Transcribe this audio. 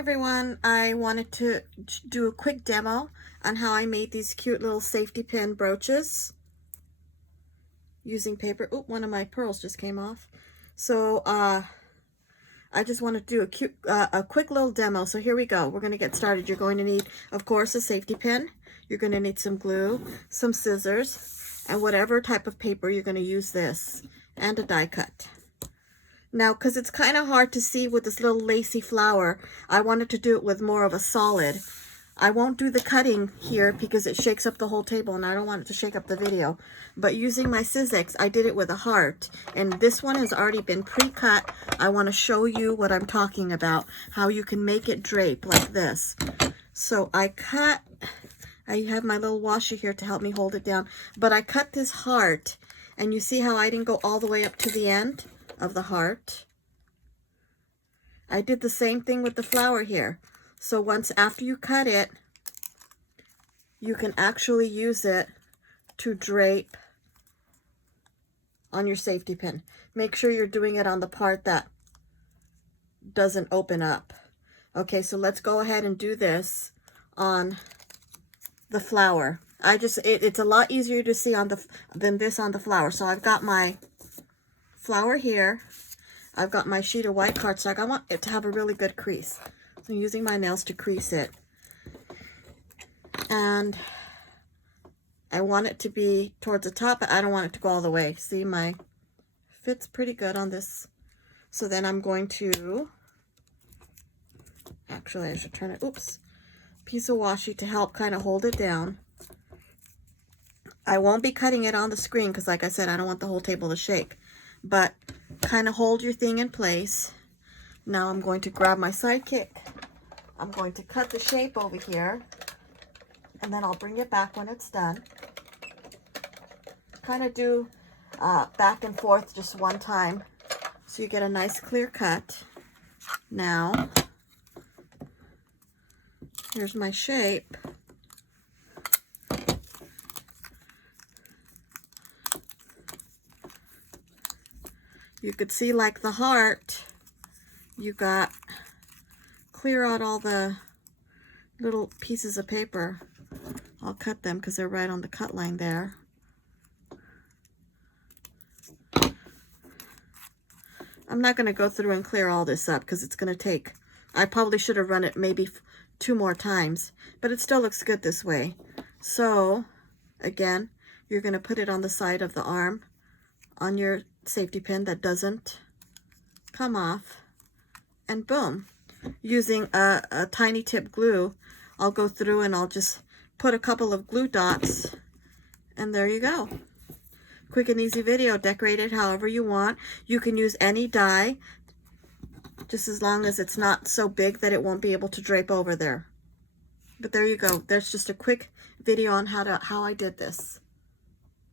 everyone, I wanted to do a quick demo on how I made these cute little safety pin brooches using paper. Oh, one of my pearls just came off. So I just want to do a quick little demo. So here we go. We're going to get started. You're going to need, of course, a safety pin. You're going to need some glue, some scissors, and whatever type of paper you're going to use this, and a die cut. Now, because it's kind of hard to see with this little lacy flower, I wanted to do it with more of a solid. I won't do the cutting here because it shakes up the whole table and I don't want it to shake up the video. But using my Sizzix, I did it with a heart. And this one has already been pre-cut. I want to show you what I'm talking about, how you can make it drape like this. So I have my little washer here to help me hold it down. But I cut this heart, and you see how I didn't go all the way up to the end of the heart. I did the same thing with the flower here. So once after you cut it, you can actually use it to drape on your safety pin. Make sure you're doing it on the part that doesn't open up. Okay, so let's go ahead and do this on the flower. It's a lot easier to see than this on the flower. So I've got my flower here. I've got my sheet of white cardstock. I want it to have a really good crease. So I'm using my nails to crease it. And I want it to be towards the top, but I don't want it to go all the way. See, my fit's pretty good on this. So then I'm going to, actually I should turn it, oops, piece of washi to help kind of hold it down. I won't be cutting it on the screen because, like I said, I don't want the whole table to shake. But kind of hold your thing in place. Now I'm going to grab my sidekick. I'm going to cut the shape over here, and then I'll bring it back when it's done. Kind of do back and forth just one time so you get a nice clear cut. Now, here's my shape. You could see, like the heart, you got, clear out all the little pieces of paper. I'll cut them because they're right on the cut line there. I'm not going to go through and clear all this up because it's going to take, I probably should have run it maybe 2 more times, but it still looks good this way. So, again, you're going to put it on the side of the arm on your safety pin that doesn't come off, and boom. Using a tiny tip glue, I'll go through and I'll just put a couple of glue dots, and there you go. Quick and easy video. Decorate it however you want. You can use any die, just as long as it's not so big that it won't be able to drape over there. But there you go. There's just a quick video on how I did this.